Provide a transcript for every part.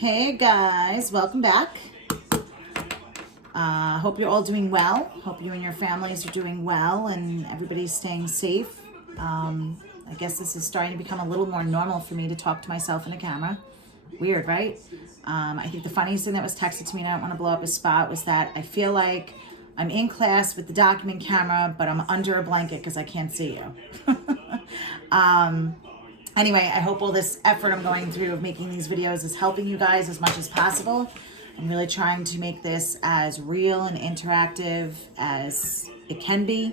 Hey guys, welcome back. Hope you're all doing well. Hope you and your families are doing well and everybody's staying safe. I guess this is starting to become a little more normal for me to talk to myself in a camera. Weird, right? I think the funniest thing that was texted to me, and I don't want to blow up his spot, was that I feel like I'm in class with the document camera, but I'm under a blanket because I can't see you. Anyway, I hope all this effort I'm going through of making these videos is helping you guys as much as possible. I'm really trying to make this as real and interactive as it can be.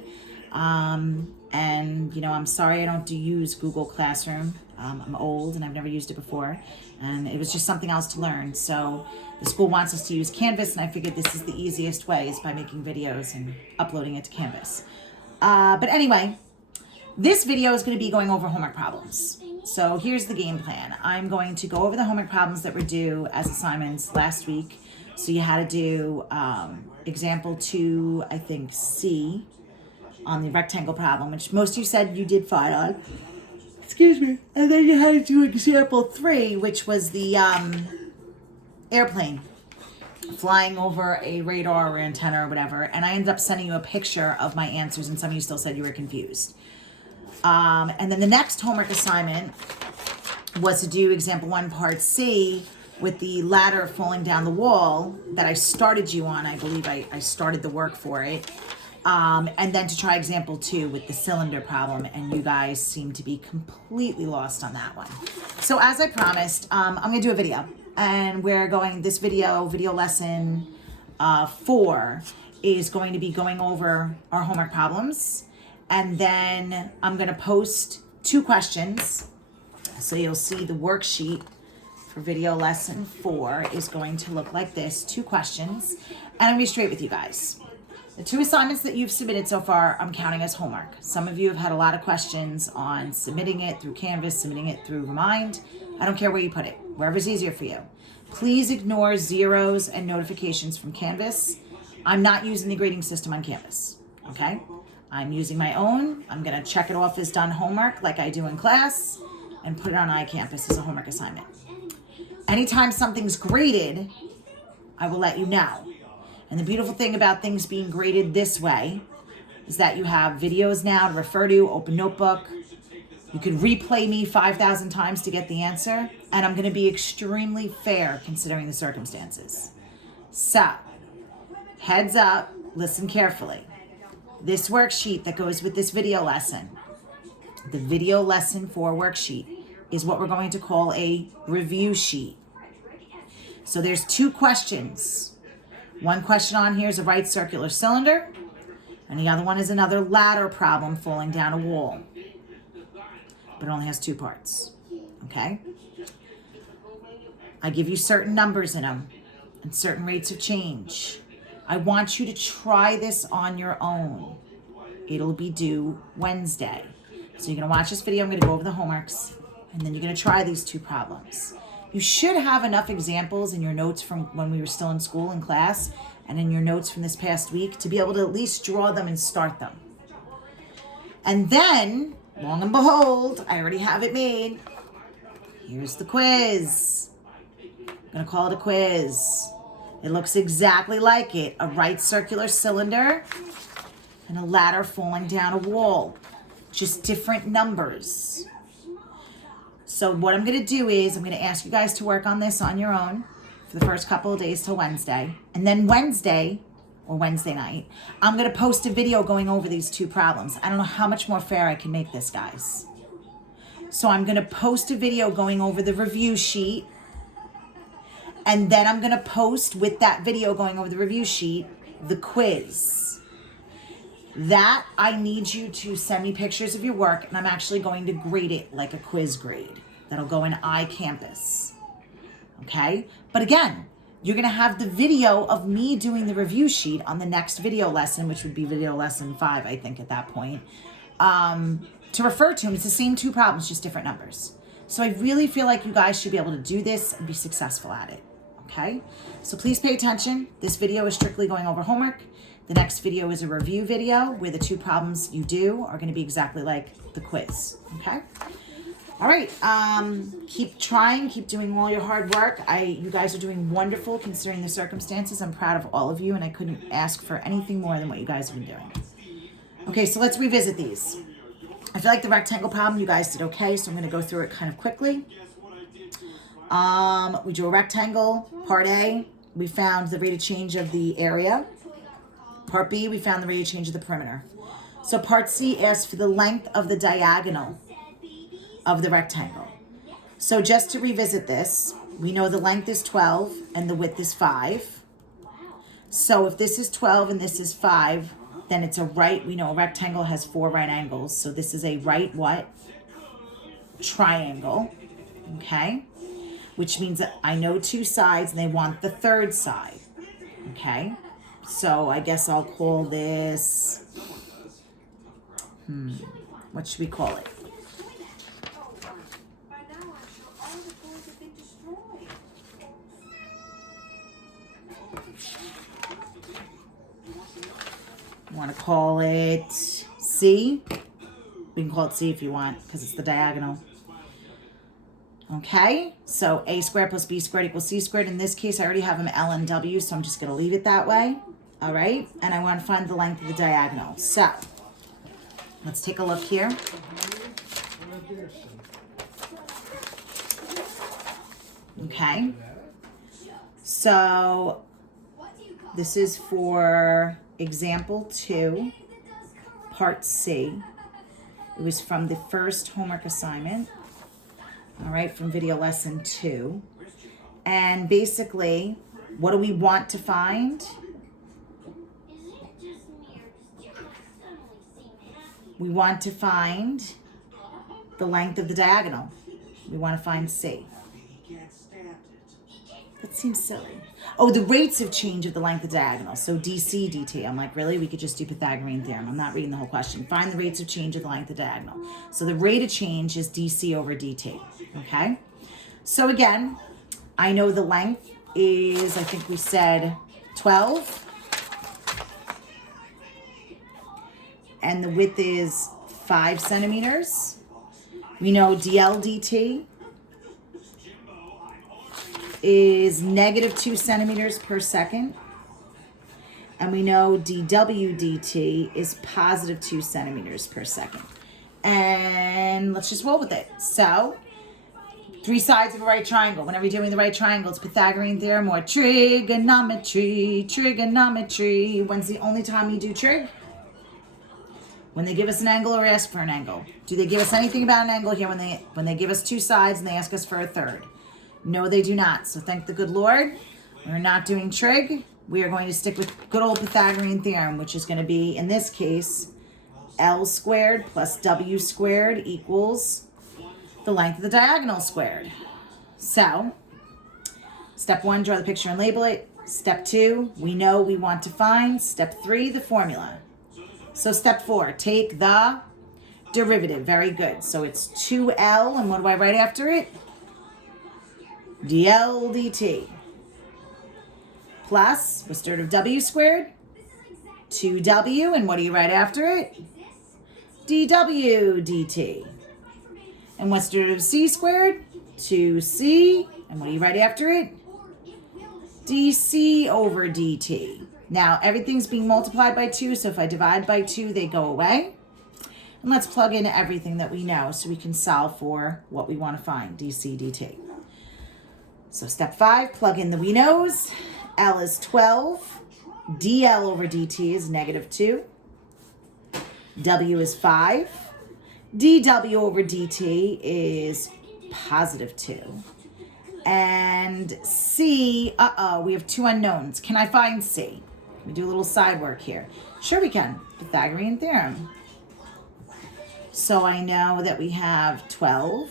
And, you know, I'm sorry I don't use Google Classroom. I'm old and I've never used it before. And it was just something else to learn. So the school wants us to use Canvas, and I figured this is the easiest way is by making videos and uploading it to Canvas. But anyway, this video is going to be going over homework problems. So here's the game plan. I'm going to go over the homework problems that were due as assignments last week. So you had to do example 2, I think C, on the rectangle problem, which most of you said you did fine on. Excuse me. And then you had to do example 3, which was the airplane flying over a radar or antenna or whatever. And I ended up sending you a picture of my answers, and some of you still said you were confused. And then the next homework assignment was to do example 1 part C with the ladder falling down the wall that I started you on. I believe I started the work for it. And then to try example 2 with the cylinder problem, and you guys seem to be completely lost on that one. So as I promised, I'm going to do a video, and we're going, this video lesson 4 is going to be going over our homework problems. And then I'm going to post 2 questions. So you'll see the worksheet for video lesson 4 is going to look like this, 2 questions. And I'm going to be straight with you guys. The 2 assignments that you've submitted so far, I'm counting as homework. Some of you have had a lot of questions on submitting it through Canvas, submitting it through Remind. I don't care where you put it, wherever's easier for you. Please ignore zeros and notifications from Canvas. I'm not using the grading system on Canvas, okay? I'm using my own. I'm going to check it off as done homework like I do in class and put it on iCampus as a homework assignment. Anytime something's graded, I will let you know. And the beautiful thing about things being graded this way is that you have videos now to refer to, open notebook. You could replay me 5,000 times to get the answer, and I'm going to be extremely fair considering the circumstances. So, heads up, listen carefully. This worksheet that goes with this video lesson, the video lesson 4 worksheet, is what we're going to call a review sheet. So there's 2 questions. One question on here is a right circular cylinder, and the other one is another ladder problem falling down a wall. But it only has 2 parts, okay? I give you certain numbers in them and certain rates of change. I want you to try this on your own. It'll be due Wednesday. So you're going to watch this video. I'm going to go over the homeworks, and then you're going to try these 2 problems. You should have enough examples in your notes from when we were still in school in class and in your notes from this past week to be able to at least draw them and start them. And then, long and behold, I already have it made. Here's the quiz. I'm going to call it a quiz. It looks exactly like it, a right circular cylinder and a ladder falling down a wall, just different numbers. So what I'm going to do is I'm going to ask you guys to work on this on your own for the first couple of days till Wednesday. And then Wednesday, or Wednesday night, I'm going to post a video going over these 2 problems. I don't know how much more fair I can make this, guys. So I'm going to post a video going over the review sheet. And then I'm going to post with that video going over the review sheet, the quiz. That I need you to send me pictures of your work, and I'm actually going to grade it like a quiz grade. That'll go in iCampus. Okay? But again, you're going to have the video of me doing the review sheet on the next video lesson, which would be video lesson 5, I think, at that point, to refer to. And it's the same 2 problems, just different numbers. So I really feel like you guys should be able to do this and be successful at it. Okay, so please pay attention. This video is strictly going over homework. The next video is a review video where the 2 problems you do are going to be exactly like the quiz. Okay, All right, keep trying, keep doing all your hard work. You guys are doing wonderful considering the circumstances. I'm proud of all of you, and I couldn't ask for anything more than what you guys have been doing. Okay, so let's revisit these. I feel like the rectangle problem, you guys did okay, so I'm going to go through it kind of quickly. We drew a rectangle. Part A, we found the rate of change of the area. Part B, we found the rate of change of the perimeter. So part C asks for the length of the diagonal of the rectangle. So just to revisit this, we know the length is 12 and the width is 5. So if this is 12 and this is 5, then it's a right. We know a rectangle has 4 right angles. So this is a right what? Triangle. Okay? Which means that I know 2 sides and they want the third side. Okay? So I guess I'll call this, what should we call it? You want to call it C? We can call it C if you want, because it's the diagonal. Okay, so A squared plus B squared equals C squared. In this case, I already have them L and W, so I'm just going to leave it that way. All right, and I want to find the length of the diagonal. So, let's take a look here. Okay, so this is for example 2, part C. It was from the first homework assignment, all right, from video lesson 2. And basically, what do we want to find? We want to find the length of the diagonal. We want to find C. That seems silly. Oh, the rates of change of the length of the diagonal. So DC, DT. I'm like, really? We could just do Pythagorean theorem. I'm not reading the whole question. Find the rates of change of the length of the diagonal. So the rate of change is DC over DT. Okay? So again, I know the length is, I think we said 12. And the width is 5 centimeters. We know DL dt is negative 2 centimeters per second. And we know dW dt is positive 2 centimeters per second. And let's just roll with it. So, 3 sides of a right triangle. Whenever you're doing the right triangle, it's Pythagorean theorem or trigonometry. Trigonometry. When's the only time you do trig? When they give us an angle or ask for an angle. Do they give us anything about an angle here when they give us 2 sides and they ask us for a third? No, they do not. So thank the good Lord. We're not doing trig. We are going to stick with good old Pythagorean theorem, which is going to be, in this case, L squared plus W squared equals the length of the diagonal squared. So, step 1, draw the picture and label it. Step 2, we know we want to find. Step 3, the formula. So step 4, take the derivative. Very good. So it's 2L, and what do I write after it? DL dt. Plus, what's the root of W squared? 2W, and what do you write after it? DW dt. And what's the root of C squared? 2C, and what do you write after it? DC over dt. Now, everything's being multiplied by 2, so if I divide by 2, they go away. And let's plug in everything that we know so we can solve for what we want to find, dc dt. So step 5, plug in the we knows. L is 12. DL over dt is negative 2. W is 5. dW over dt is positive 2. And C, we have 2 unknowns. Can I find C? We do a little side work here. Sure we can. Pythagorean theorem. So I know that we have 12.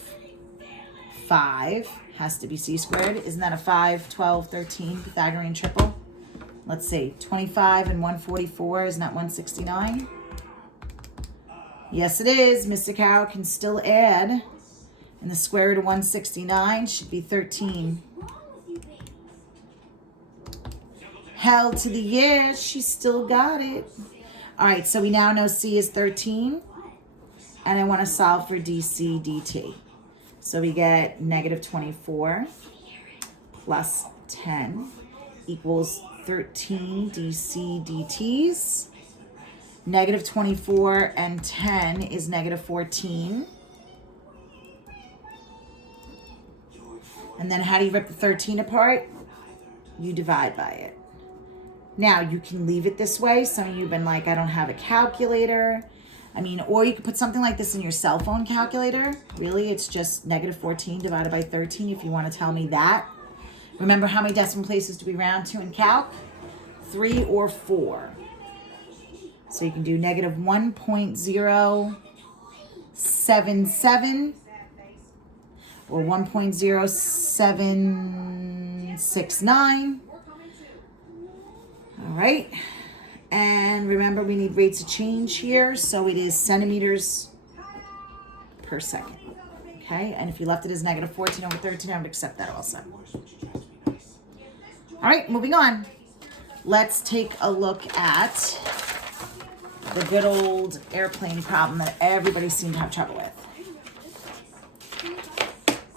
5 has to be C squared. Isn't that a 5, 12, 13 Pythagorean triple? Let's see. 25 and 144. Isn't that 169? Yes, it is. Mr. Carroll can still add. And the square root of 169 should be 13. Hell to the yes, she still got it. All right, so we now know C is 13. And I want to solve for dc dt. So we get negative 24 plus 10 equals 13 dc dt's. Negative 24 and 10 is negative 14. And then how do you rip the 13 apart? You divide by it. Now, you can leave it this way. Some of you have been like, I don't have a calculator. I mean, or you could put something like this in your cell phone calculator. Really, it's just negative 14 divided by 13 if you want to tell me that. Remember, how many decimal places do we round to in calc? 3 or 4. So you can do negative 1.077 or 1.0769. All right. And remember, we need rates of change here. So it is centimeters per second. Okay. And if you left it as negative 14 over 13, I would accept that also. All right. Moving on. Let's take a look at the good old airplane problem that everybody seemed to have trouble with.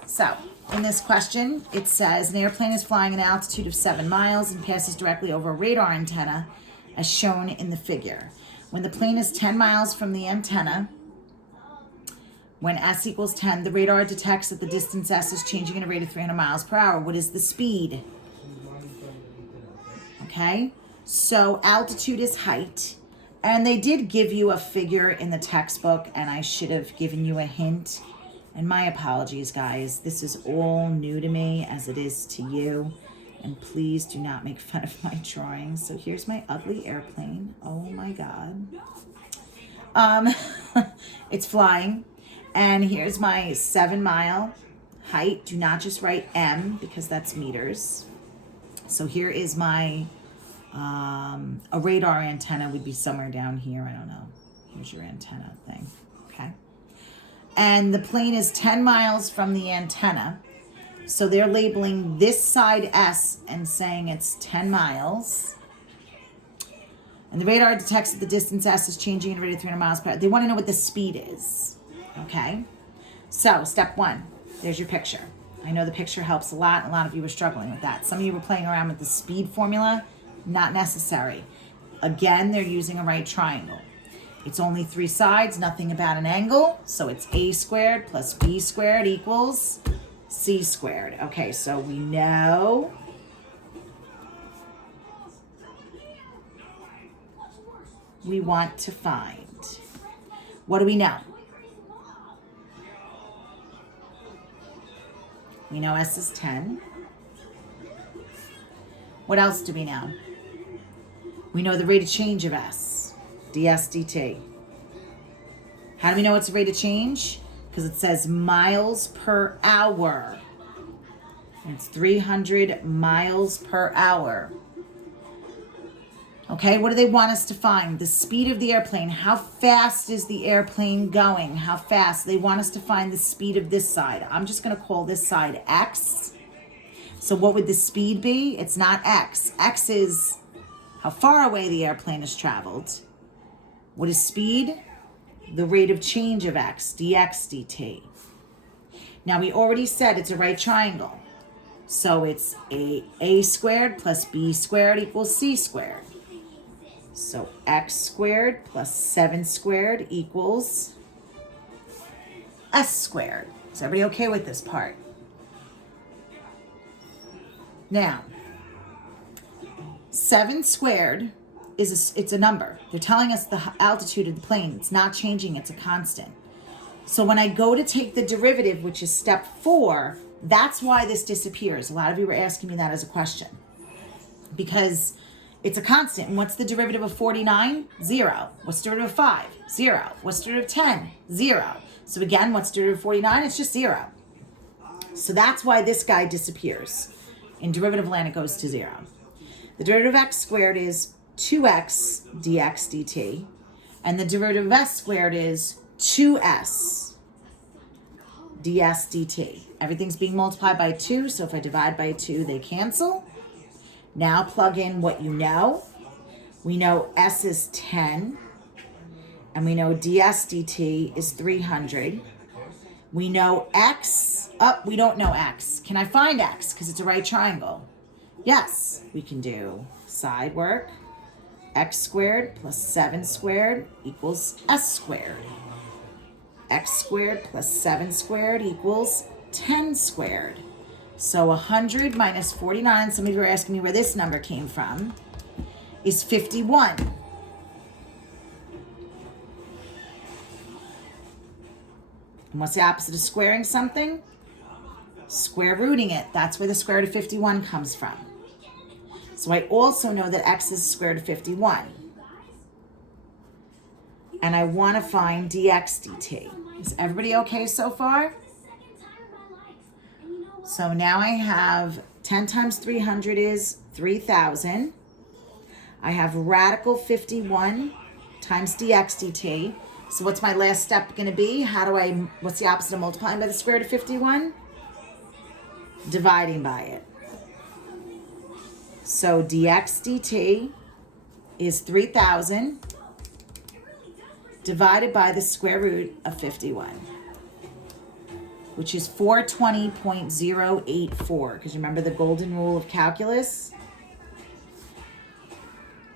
So, in this question, it says an airplane is flying at an altitude of 7 miles and passes directly over a radar antenna as shown in the figure. When the plane is 10 miles from the antenna, when s equals 10, the radar detects that the distance s is changing at a rate of 300 miles per hour. What is the speed? Okay, so altitude is height. And they did give you a figure in the textbook, and I should have given you a hint. And my apologies, guys. This is all new to me, as it is to you. And please do not make fun of my drawings. So here's my ugly airplane. Oh my God. It's flying. And here's my 7-mile height. Do not just write M, because that's meters. So here is my... a radar antenna would be somewhere down here. I don't know. Here's your antenna thing. Okay. And the plane is 10 miles from the antenna. So they're labeling this side S and saying it's 10 miles. And the radar detects that the distance S is changing at a rate of 300 miles per hour. They want to know what the speed is. Okay. So step 1. There's your picture. I know the picture helps a lot. A lot of you were struggling with that. Some of you were playing around with the speed formula. Not necessary. Again, they're using a right triangle. It's only 3 sides, nothing about an angle. So it's a squared plus b squared equals c squared. Okay, so we know we want to find. What do we know? We know s is 10. What else do we know? We know the rate of change of s, ds dt. How do we know it's a rate of change? Because it says miles per hour. And it's 300 miles per hour. Okay, what do they want us to find? The speed of the airplane. How fast is the airplane going? How fast? They want us to find the speed of this side. I'm just going to call this side x. So what would the speed be? It's not x. X is how far away the airplane has traveled. What is speed? The rate of change of x, dx dt. Now we already said it's a right triangle. So it's a squared plus b squared equals c squared. So x squared plus 7 squared equals s squared. Is everybody okay with this part? Now, 7 squared it's a number. They're telling us the altitude of the plane. It's not changing. It's a constant. So when I go to take the derivative, which is step 4, that's why this disappears. A lot of you were asking me that as a question. Because it's a constant. And what's the derivative of 49? 0. What's the derivative of 5? 0. What's the derivative of 10? 0. So again, what's the derivative of 49? It's just 0. So that's why this guy disappears. In derivative land, it goes to 0. The derivative of x squared is 2x dx dt. And the derivative of s squared is 2s ds dt. Everything's being multiplied by 2, so if I divide by 2, they cancel. Now plug in what you know. We know s is 10, and we know ds dt is 300. We know x. Oh, we don't know x. Can I find x? Because it's a right triangle. Yes, we can do side work. X squared plus 7 squared equals s squared. X squared plus 7 squared equals 10 squared. So 100 minus 49, some of you are asking me where this number came from, is 51. And what's the opposite of squaring something? Square rooting it. That's where the square root of 51 comes from. So I also know that x is the square root of 51. And I want to find dx dt. Is everybody okay so far? So now I have 10 times 300 is 3,000. I have radical 51 times dx dt. So what's my last step going to be? What's the opposite of multiplying by the square root of 51? Dividing by it. So dx dt is 3,000 divided by the square root of 51, which is 420.084. Because remember the golden rule of calculus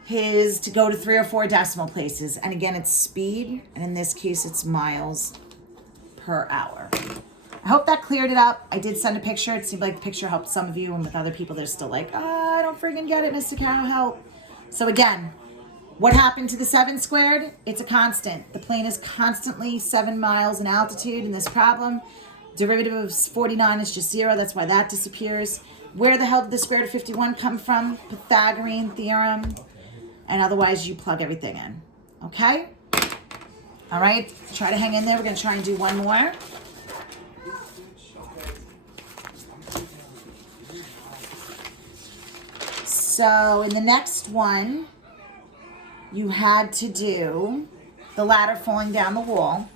is to go to 3 or 4 decimal places. And again, it's speed, and in this case, it's miles per hour. I hope that cleared it up. I did send a picture. It seemed like the picture helped some of you, and with other people, they're still like, I don't friggin' get it, Mr. Carroll, help. So again, what happened to the 7 squared? It's a constant. The plane is constantly 7 miles in altitude in this problem. Derivative of 49 is just 0. That's why that disappears. Where the hell did the square root of 51 come from? Pythagorean theorem. And otherwise, you plug everything in. Okay? All right. Try to hang in there. We're going to try and do one more. So in the next one, you had to do the ladder falling down the wall.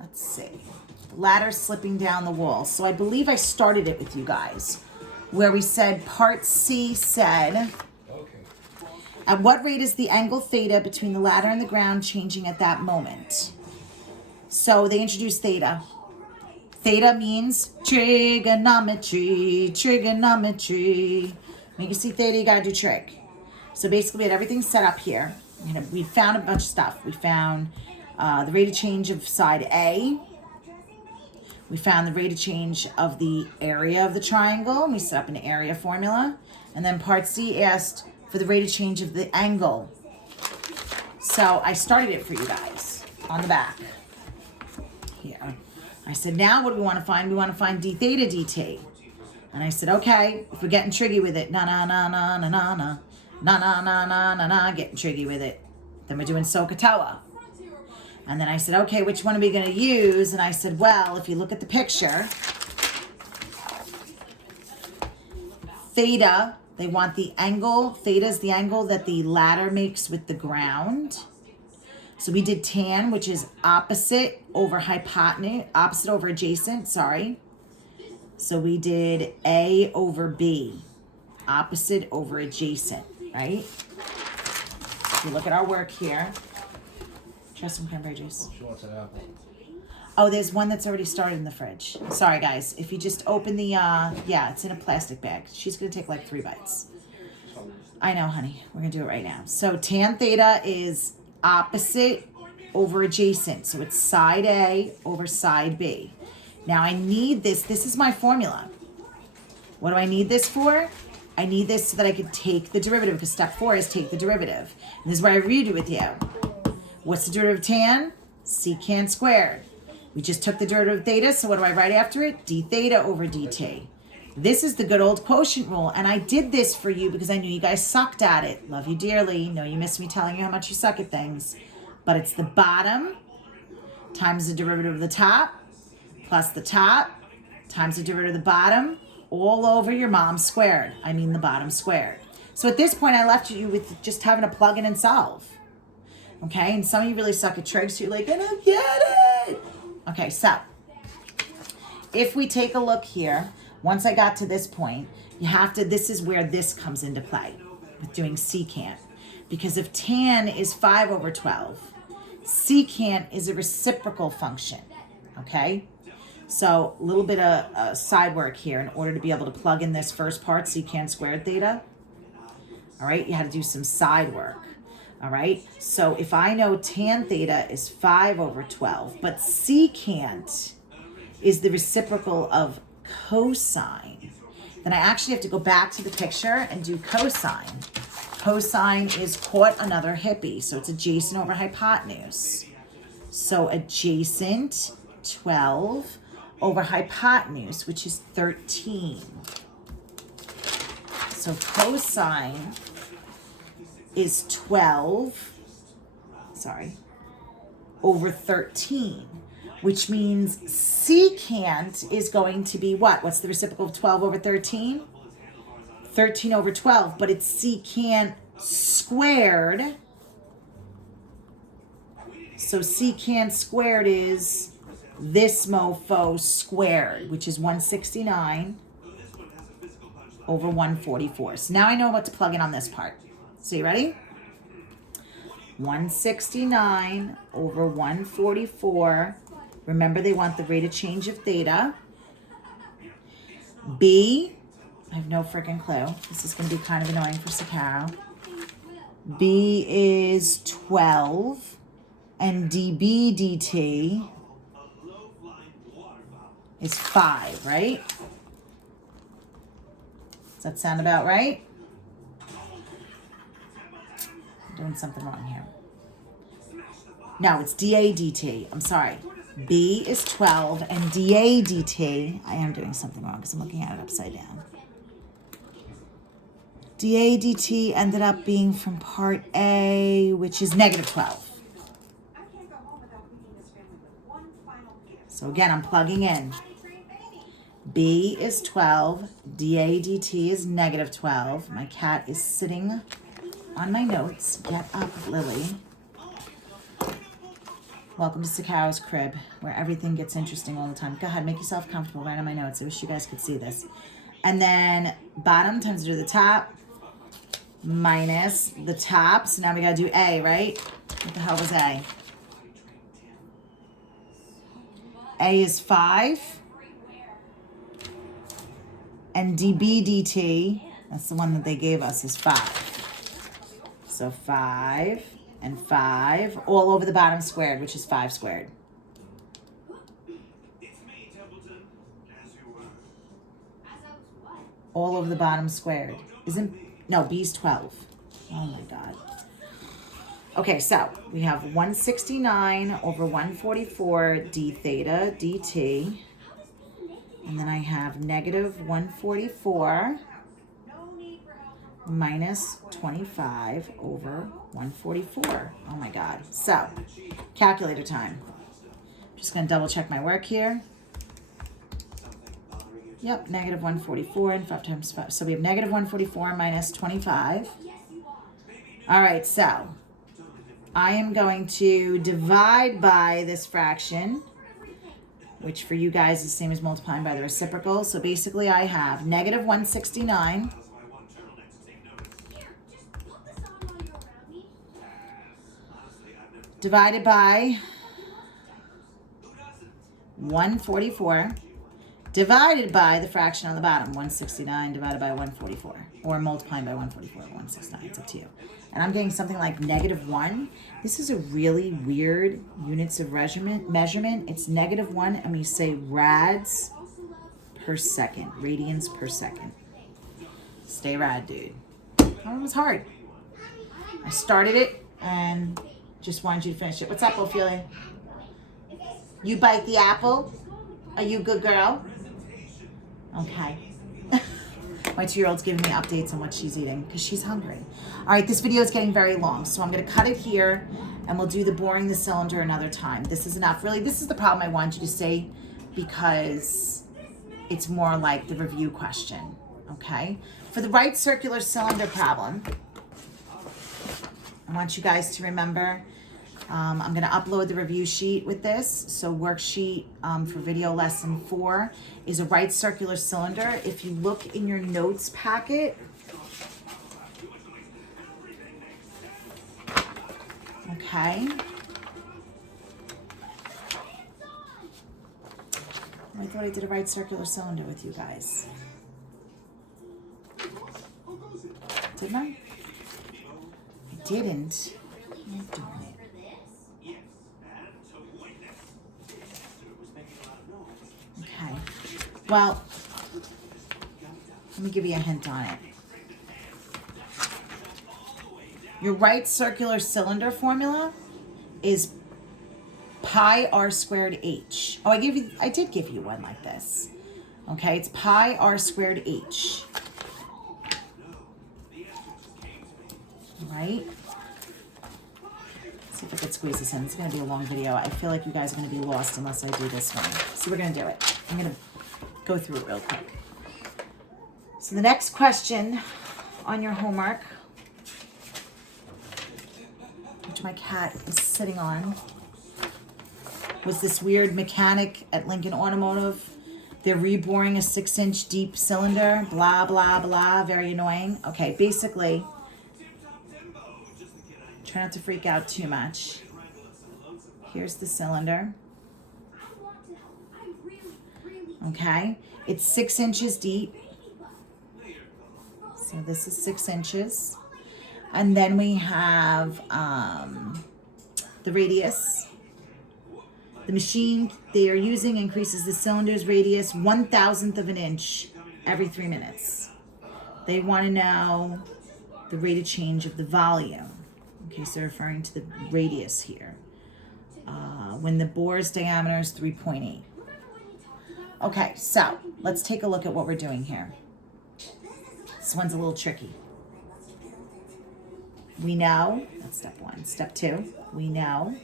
Let's see. The ladder slipping down the wall. So I believe I started it with you guys, where we said part C said, at what rate is the angle theta between the ladder and the ground changing at that moment? So they introduced theta. Theta means trigonometry, trigonometry. When you see theta, you gotta do trig. So basically we had everything set up here. We found a bunch of stuff. We found the rate of change of side A. We found the rate of change of the area of the triangle, and we set up an area formula. And then part C asked for the rate of change of the angle. So I started it for you guys on the back here. I said, now what do we want to find? We want to find d theta dt. And I said, okay, if we're getting tricky with it, getting tricky with it. Then we're doing SOHCAHTOA. And then I said, okay, which one are we going to use? And I said, well, if you look at the picture, theta, they want the angle. Theta is the angle that the ladder makes with the ground. So we did tan, which is opposite over hypotenuse, opposite over adjacent, sorry. So we did A over B, opposite over adjacent, right? If you look at our work here, try some cranberry juice. She wants an apple. Oh, there's one that's already started in the fridge. Sorry, guys. If you just open the, yeah, it's in a plastic bag. She's going to take like 3 bites. I know, honey. We're going to do it right now. So tan theta is opposite over adjacent. So it's side A over side B. Now I need this. This is my formula. What do I need this for? I need this so that I could take the derivative, because step 4 is take the derivative. And this is where I reviewed it with you. What's the derivative of tan? Secant squared. We just took the derivative of theta, so what do I write after it? D theta over dt. This is the good old quotient rule, and I did this for you because I knew you guys sucked at it. Love you dearly. Know you miss me telling you how much you suck at things. But it's the bottom times the derivative of the top plus the top times the derivative of the bottom all over your mom squared. I mean the bottom squared. So at this point, I left you with just having to plug in and solve. Okay, and some of you really suck at trig, so you're like, I don't get it. Okay, so if we take a look here, once I got to this point, you have to, this is where this comes into play with doing secant. Because if tan is 5 over 12, secant is a reciprocal function, okay? So a little bit of side work here in order to be able to plug in this first part, secant squared theta. All right, you had to do some side work. All right, so if I know tan theta is 5 over 12, but secant is the reciprocal of cosine, then I actually have to go back to the picture and do cosine. Cosine is caught another hippie, so it's adjacent over hypotenuse. So adjacent 12 over hypotenuse, which is 13. So cosine is 12, over 13, which means secant is going to be what? What's the reciprocal of 12 over 13? 13 over 12, but it's secant squared. So secant squared is this mofo squared, which is 169 over 144. So now I know what to plug in on this part. So you ready? 169 over 144. Remember, they want the rate of change of theta. B, I have no freaking clue. This is going to be kind of annoying for Sakaro. B is 12, and dB dt is 5, right? Does that sound about right? I'm doing something wrong here. No, it's dA dt. I'm sorry. B is 12, and dA dt, I am doing something wrong because I'm looking at it upside down. dA dt ended up being from part A, which is negative 12. So again, I'm plugging in. B is 12, dA dt is negative 12. My cat is sitting on my notes. Get up, Lily. Welcome to Sakaro's crib, where everything gets interesting all the time. Go ahead, make yourself comfortable. Right on my notes. I wish you guys could see this. And then bottom times to the top minus the top. So now we got to do A, right? What the hell was A? A is 5. And dB dt, that's the one that they gave us, is 5. So 5 and 5, all over the bottom squared, which is 5 squared. All over the bottom squared. No, B's 12. Oh my God. Okay, so we have 169 over 144 d theta dt. And then I have negative 144 minus 25 over 144. Oh my God. So, calculator time. I'm just going to double check my work here. Yep, negative 144 and 5 times 5. So we have negative 144 minus 25. All right, so I am going to divide by this fraction, which for you guys is the same as multiplying by the reciprocal. So basically I have negative 169 divided by 144 divided by the fraction on the bottom, 169 divided by 144, or multiplying by 144 over 169, it's up to you. And I'm getting something like negative 1. This is a really weird units of measurement. It's negative 1, and we say rads per second, radians per second. Stay rad, dude. Oh, it was hard. I started it and just wanted you to finish it. What's up, Ophelia? You bite the apple? Are you a good girl? Okay. My 2-year-old's giving me updates on what she's eating because she's hungry. All right, this video is getting very long, so I'm going to cut it here, and we'll do the boring the cylinder another time. This is enough. Really, this is the problem I wanted you to see because it's more like the review question, okay? For the right circular cylinder problem, I want you guys to remember I'm going to upload the review sheet with this. So worksheet for video lesson 4 is a right circular cylinder. If you look in your notes packet, Okay. I thought I did a right circular cylinder with you guys. Didn't I? I didn't. I'm doing it. Okay. Well, let me give you a hint on it. Your right circular cylinder formula is pi r squared h. Oh, I did give you one like this. Okay, it's pi r squared h. Right? Let's see if I could squeeze this in. It's going to be a long video. I feel like you guys are going to be lost unless I do this one. So we're going to do it. I'm going to go through it real quick. So the next question on your homework, which my cat is sitting on, was this weird mechanic at Lincoln Automotive. They're reboring a 6-inch deep cylinder, blah, blah, blah, very annoying. Okay, basically, try not to freak out too much. Here's the cylinder. Okay, it's 6 inches deep. So this is 6 inches. And then we have the radius. The machine they are using increases the cylinder's radius 1/1000th of an inch every 3 minutes. They want to know the rate of change of the volume. Okay, so referring to the radius here. When the bore's diameter is 3.8. Okay, so let's take a look at what we're doing here. This one's a little tricky. We know, that's step 1. Step 2, we know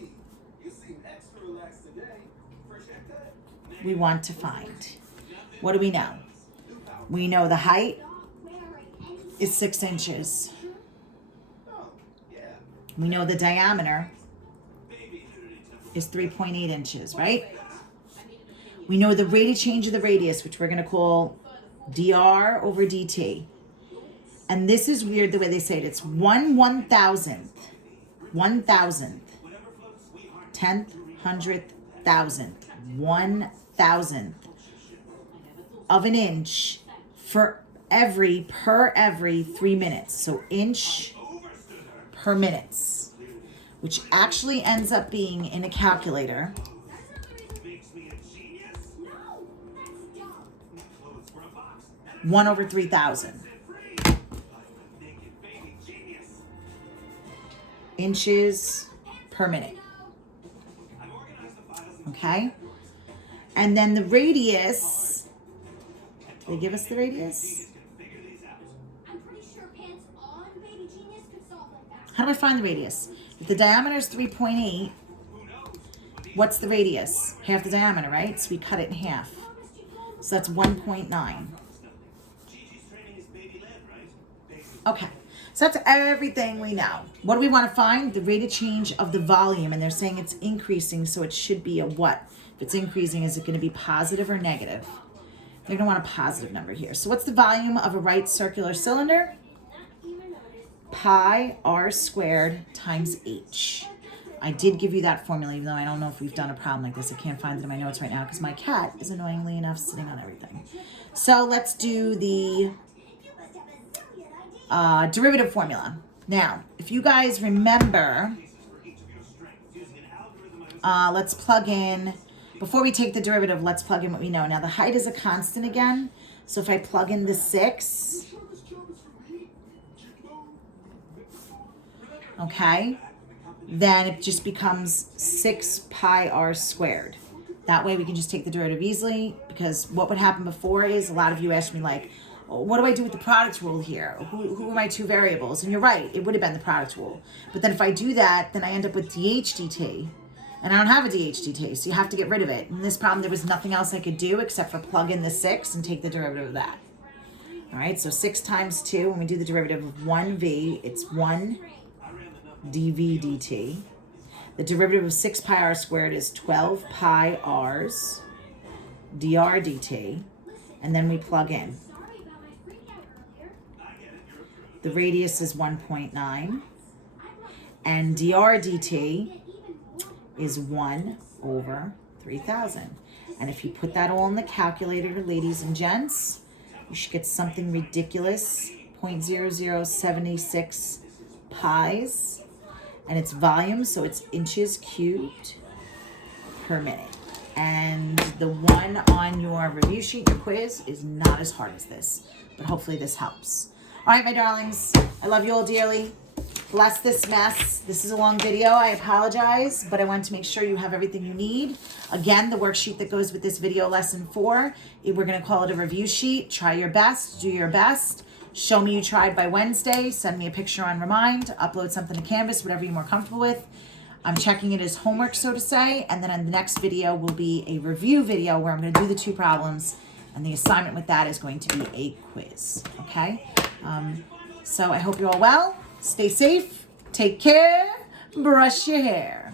we want to find. What do we know? We know the height is 6 inches. We know the diameter is 3.8 inches, right? We know the rate of change of the radius, which we're going to call dr over dt. And this is weird the way they say it. It's 1/1000th, 1,000th, 10th, 100th, 1,000th, 1,000th of an inch per every 3 minutes. So inch per minutes, which actually ends up being in a calculator 1/3000 inches per minute. Okay, and then the radius, did they give us the radius? How do I find the radius? If the diameter is 3.8, what's the radius? Half the diameter, right? So we cut it in half. So that's 1.9. Okay, so that's everything we know. What do we want to find? The rate of change of the volume, and they're saying it's increasing, so it should be a what? If it's increasing, is it going to be positive or negative? They're going to want a positive number here. So what's the volume of a right circular cylinder? Pi r squared times h. I did give you that formula, even though I don't know if we've done a problem like this. I can't find it in my notes right now because my cat is annoyingly enough sitting on everything. So let's do the derivative formula. Now, if you guys remember, let's plug in, before we take the derivative, let's plug in what we know. Now, the height is a constant again. So if I plug in the 6, okay, then it just becomes 6 pi r squared. That way we can just take the derivative easily, because what would happen before is a lot of you asked me like, what do I do with the product rule here? Who are my two variables? And you're right, it would have been the product rule. But then if I do that, then I end up with dH dt. And I don't have a dH dt, so you have to get rid of it. In this problem, there was nothing else I could do except for plug in the 6 and take the derivative of that. All right, so 6 times 2, when we do the derivative of 1v, it's 1 dv dt. The derivative of 6 pi r squared is 12 pi r's dr dt. And then we plug in. The radius is 1.9. And DRDT is 1/3000. And if you put that all in the calculator, ladies and gents, you should get something ridiculous, 0.0076 pies. And it's volume, so it's inches cubed per minute. And the one on your review sheet, your quiz, is not as hard as this. But hopefully this helps. All right, my darlings. I love you all dearly. Bless this mess. This is a long video. I apologize, but I wanted to make sure you have everything you need. Again, the worksheet that goes with this video, lesson 4, we're going to call it a review sheet. Try your best. Do your best. Show me you tried by Wednesday. Send me a picture on Remind. Upload something to Canvas, whatever you're more comfortable with. I'm checking it as homework, so to say. And then on the next video will be a review video where I'm going to do the 2 problems. And the assignment with that is going to be a quiz. Okay? So I hope you're all well. Stay safe. Take care. Brush your hair.